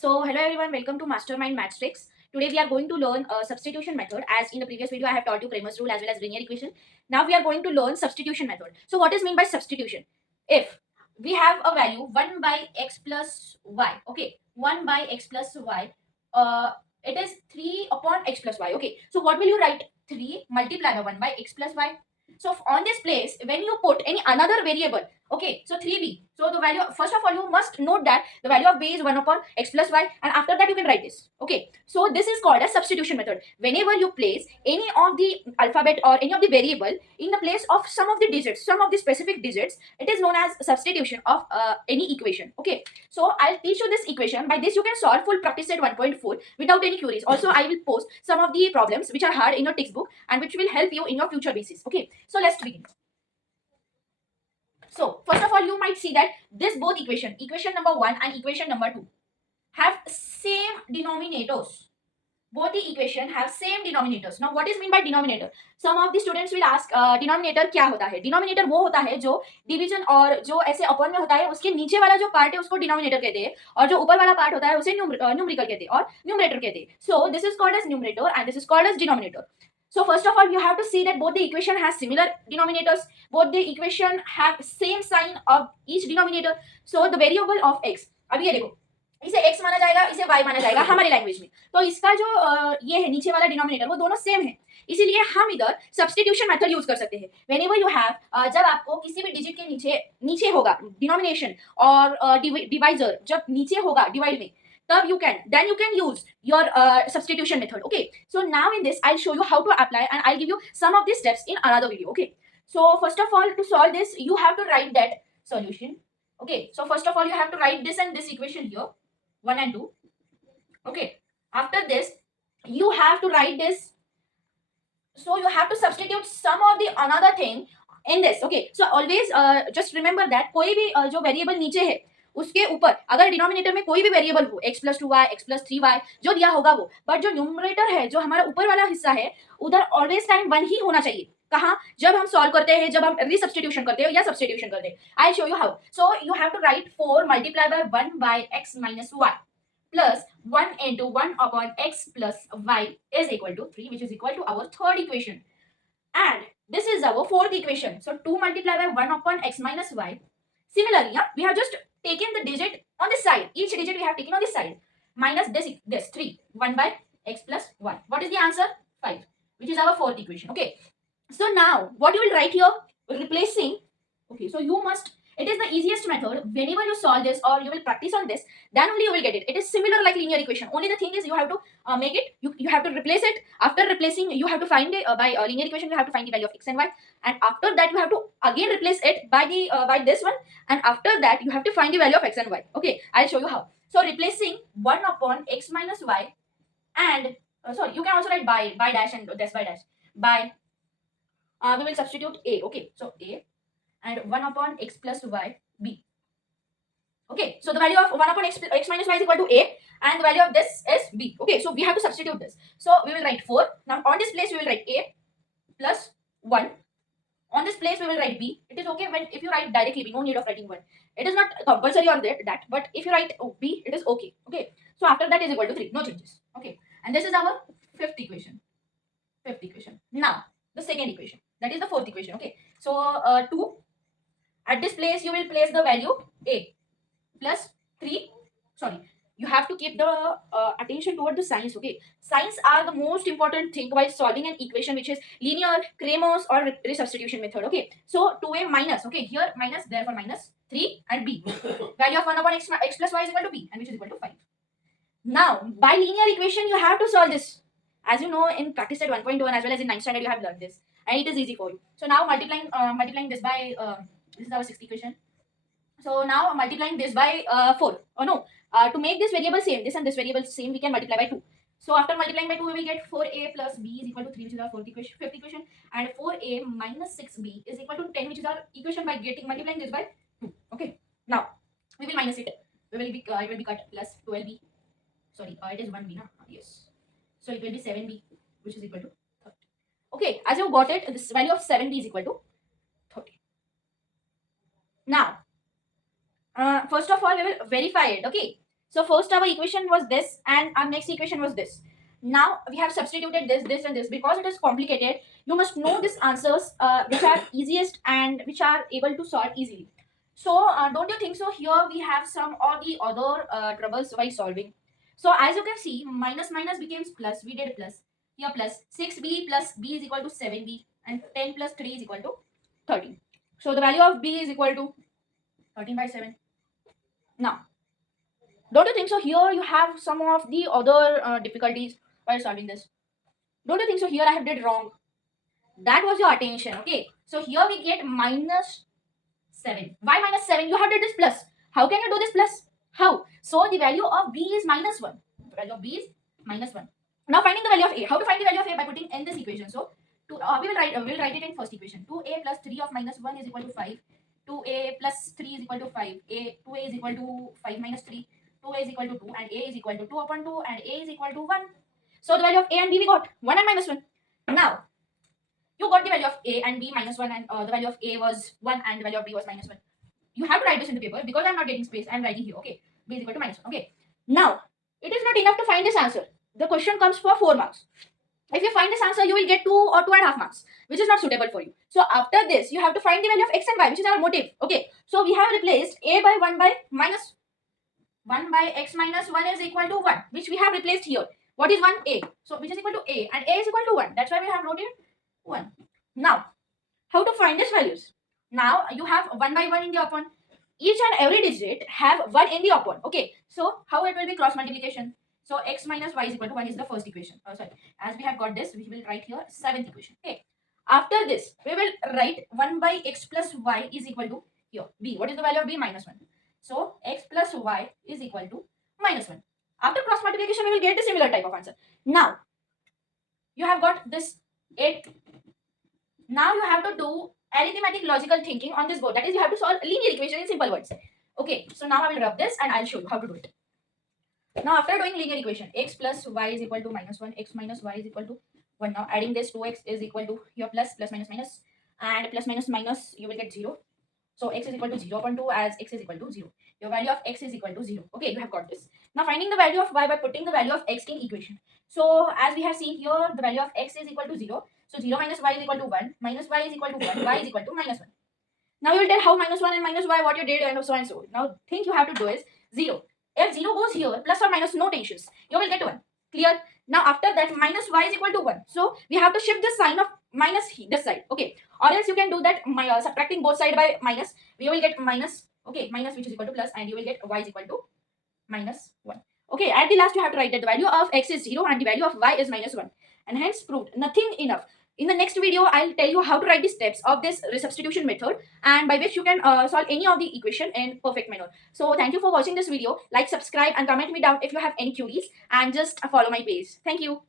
So hello everyone, welcome to Mastermind Maths Tricks. Today we are going to learn a substitution method. As in the previous video I have taught you Cramer's rule as well as linear equation. Now we are going to learn substitution method. So what is mean by substitution? If we have a value 1 by x plus y, okay, 1 by x plus y, it is 3 upon x plus y, okay. So what will you write? 3 multiplied by 1 by x plus y. So on this place, when you put any another variable, okay, so 3b. So the value, first of all, you must note that the value of b is 1 upon x plus y, and after that you can write this. Okay, so this is called as substitution method. Whenever you place any of the alphabet or any of the variable in the place of some of the digits, some of the specific digits, it is known as substitution of any equation. Okay, so I'll teach you this equation. By this you can solve full practice set 1.4 without any queries. Also I will post some of the problems which are hard in your textbook and which will help you in your future basis. Okay, so let's begin. So first of all, you might see that this both equation number 1 and equation number 2 have same denominators. Both the equation have same denominators. Now what is mean by denominator? Some of the students will ask denominator क्या होता है? Denominator वो होता है जो division और जो ऐसे अपन में होता है उसके नीचे वाला जो पार्ट है उसको denominator कहते हैं और जो ऊपर वाला पार्ट होता है उसे numerical कहते हैं और numerator कहते हैं. So this is called as numerator and this is called as denominator. So first of all, you have to see that both the equation has similar denominators. Both the equation have same sign of each denominator. So the variable of x. अब ये देखो, इसे x माना जाएगा, इसे y माना जाएगा हमारी लैंग्वेज में. तो इसका जो ये है नीचे वाला डिनोमिनेटर वो दोनों सेम है. इसीलिए हम इधर सब्स्टिट्यूशन मेथड यूज कर सकते हैं. व्हेनेवर यू हैव, जब आपको किसी भी डिजिट के नीचे होगा डिनोमिनेशन और डिवाइजर जब नीचे होगा डिवाइड में, तब you can use your substitution method. Okay, so now in this I'll show you how to apply and I'll give you some of these steps in another video. Okay, so first of all, to solve this you have to write that solution. Okay, so first of all you have to write this and this equation here, 1 and 2. Okay, after this you have to write this, so you have to substitute some of the another thing in this. Okay, so always just remember that कोई भी जो variable नीचे है उसके ऊपर अगर denominator में कोई भी वेरिएबल हो x plus 2y, x plus 3y जो दिया होगा वो, बट जो न्यूमरेटर है जो हमारा ऊपर वाला हिस्सा है उधर ऑलवेज टाइम 1 ही होना चाहिए. कहाँ? जब हम सॉल्व करते हैं, जब हम रीसब्स्टिट्यूशन करते हैं या सब्स्टिट्यूशन करते हैं. I show you how. So you have to write 4 multiply by 1 by x minus y plus 1 into 1 upon x plus y is equal to 3, which is equal to our third equation. And this is our fourth equation. So 2 multiplied by 1 upon x minus y. Similarly, yeah, we have just taken the digit on this side. Each digit we have taken on this side. Minus this 3. 1 by x plus y. What is the answer? 5. Which is our fourth equation. Okay. So now, what you will write here? Replacing. Okay. So you must, it is the easiest method. Whenever you solve this or you will practice on this, then only you will get it. It is similar like linear equation. Only the thing is you have to make it, you have to replace it. After replacing, you have to find it by linear equation, you have to find the value of x and y. And after that, you have to again replace it by the by this one. And after that, you have to find the value of x and y. Okay, I'll show you how. So replacing 1 upon x minus y and, sorry, you can also write by dash and this by dash. By, we will substitute a. Okay, so a and 1 upon x plus y b. Okay, so the value of 1 upon x minus y is equal to a and the value of this is b. Okay, so we have to substitute this. So we will write 4. Now on this place we will write a plus 1. On this place we will write b. It is okay when if you write directly b, no need of writing 1. It is not compulsory on that, but if you write b, it is okay. Okay, so after that is equal to 3, no changes. Okay, and this is our fifth equation. Now the second equation, that is the fourth equation. Okay, so 2. At this place you will place the value a plus 3. Sorry, you have to keep the attention toward the signs. Okay, signs are the most important thing while solving an equation which is linear, Cramer's or resubstitution method. Okay, so 2a minus, okay, here minus, therefore minus 3 and b. Value of 1 upon x plus y is equal to b and which is equal to 5. Now by linear equation you have to solve this. As you know, in practice set 1.1 as well as in 9th standard you have learned this and it is easy for you. So now multiplying this by this is our sixth equation. So now multiplying this by 4. Oh no, to make this variable same, this and this variable same, we can multiply by 2. So after multiplying by 2, we will get 4a plus b is equal to 3, which is our fifth equation, and 4a minus 6b is equal to 10, which is our equation by multiplying this by 2. Okay. Now we will minus it. It will be cut plus 12b. Sorry, it is 1b, na? Yes. So it will be 7b, which is equal to 30. Okay, as you got it, this value of 7b is equal to 30. Now, first of all, we will verify it. Okay, So first our equation was this and our next equation was this. Now we have substituted this and this. Because it is complicated, you must know these answers which are easiest and which are able to solve easily. So don't you think so? Here we have some of the other troubles while solving. So as you can see, minus minus becomes plus. We did plus. Here plus 6b plus b is equal to 7b and 10 plus 3 is equal to 13. So the value of b is equal to 13 by 7. Now, don't you think so? Here you have some of the other difficulties while solving this. Don't you think so? Here I have did wrong. That was your attention. Okay. So here we get minus 7. Why minus 7? You have did this plus. How can you do this plus? How? So the value of b is minus 1. The value of b is minus 1. Now finding the value of a. How to find the value of a? By putting in this equation. So we will write it in first equation. 2a plus 3 of minus 1 is equal to 5. 2a plus 3 is equal to 5. 2a is equal to 5 minus 3. 2a is equal to 2 and a is equal to 2 upon 2 and a is equal to 1. So the value of a and b we got 1 and minus 1. Now you got the value of a and b minus 1 and the value of a was 1 and the value of b was minus 1. You have to write this in the paper because I'm not getting space. I'm writing here. Okay. B is equal to minus 1. Okay. Now it is not enough to find this answer. The question comes for 4 marks. If you find this answer, you will get 2 or 2.5 marks, which is not suitable for you. So after this, you have to find the value of x and y, which is our motive. Okay. So we have replaced a by 1 by minus 1 by x minus 1 is equal to 1, which we have replaced here. What is 1? A. So which is equal to a and a is equal to 1. That's why we have wrote it 1. Now, how to find these values? Now you have 1 by 1 in the upon. Each and every digit have 1 in the upon. Okay. So how it will be cross multiplication? So x minus y is equal to 1 is the first equation. Oh, sorry. As we have got this, we will write here 7th equation. Okay. After this, we will write 1 by x plus y is equal to here b. What is the value of b? Minus 1. So x plus y is equal to minus 1. After cross multiplication, we will get the similar type of answer. Now, you have got this 8. Now you have to do arithmetic logical thinking on this board. That is, you have to solve linear equation in simple words. Okay, so now I will rub this and I'll show you how to do it. Now after doing linear equation, x plus y is equal to minus 1, x minus y is equal to 1. Now adding this 2x is equal to your plus minus minus, and plus minus minus you will get 0. So x is equal to 0 upon 2 as x is equal to 0. Your value of x is equal to 0. Okay, you have got this. Now finding the value of y by putting the value of x in equation. So as we have seen here, the value of x is equal to 0. So 0 minus y is equal to 1, minus y is equal to 1, y is equal to minus 1. Now you will tell how minus 1 and minus y what you did and so and so. Now thing you have to do is 0. If 0 goes here, plus or minus, no tensions. You will get 1. Clear? Now after that, minus y is equal to 1. So we have to shift the sign of minus this side. Okay. Or else you can do that subtracting both side by minus. We will get minus. Okay. Minus which is equal to plus, and you will get y is equal to minus 1. Okay. At the last you have to write that the value of x is 0 and the value of y is minus 1. And hence proved. Nothing enough. In the next video, I'll tell you how to write the steps of this resubstitution method and by which you can solve any of the equation in perfect manner. So thank you for watching this video. Like, subscribe and comment me down if you have any queries and just follow my page. Thank you.